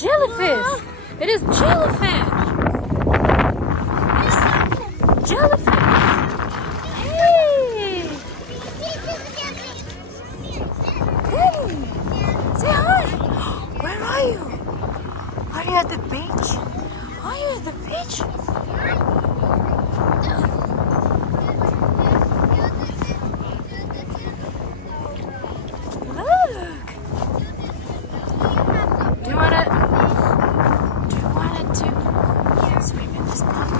Jellyfish! It is jellyfish! Jellyfish! Hey! Daddy! Say hi! Where are you? Are you at the beach? Are you at the beach? Look! Do you wanna swim in this pond?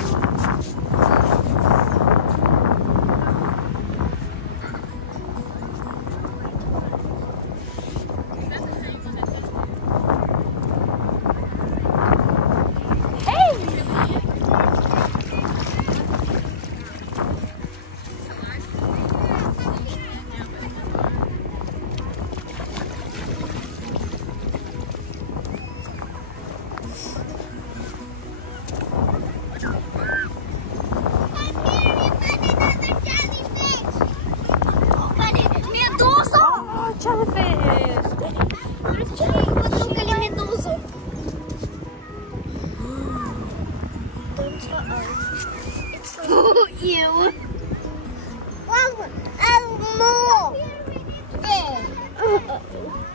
Jellyfish! There's jellyfish! Look at medusa! It's so ew!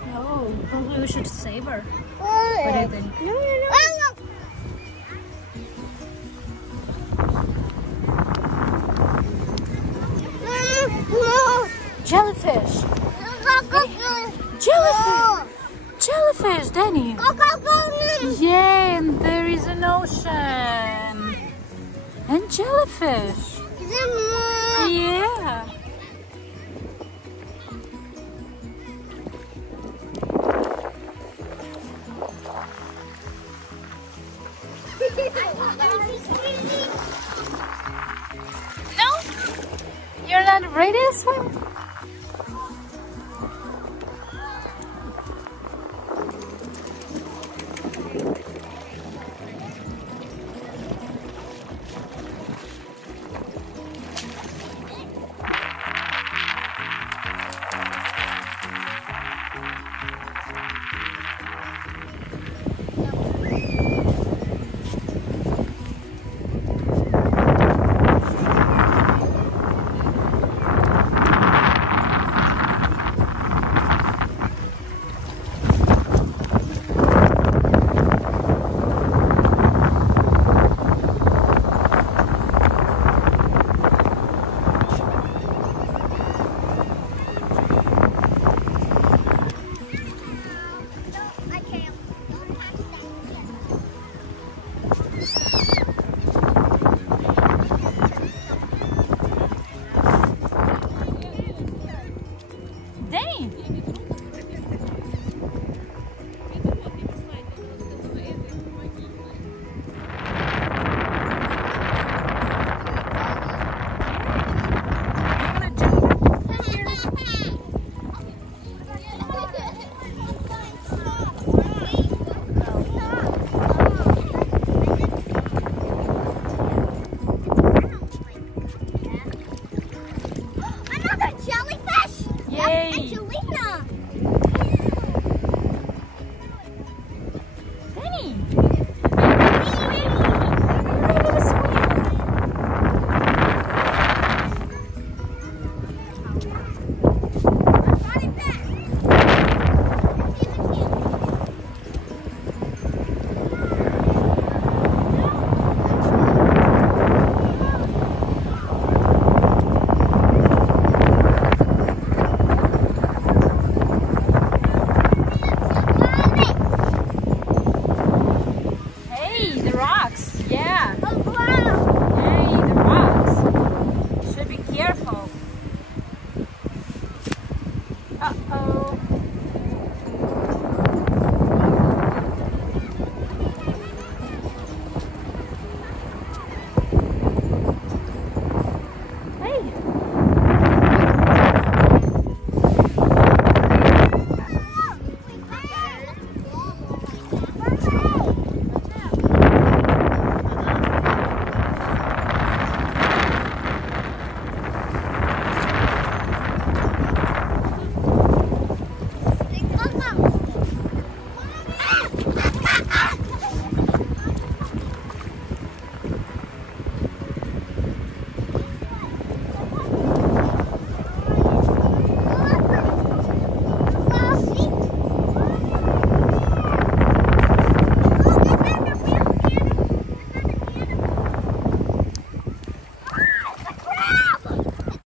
No, probably we should save her. What do you think? No. Jellyfish! Jellyfish! Jellyfish, Danny! Yeah, and there is an ocean! And jellyfish! Yeah! No? You're not ready to swim?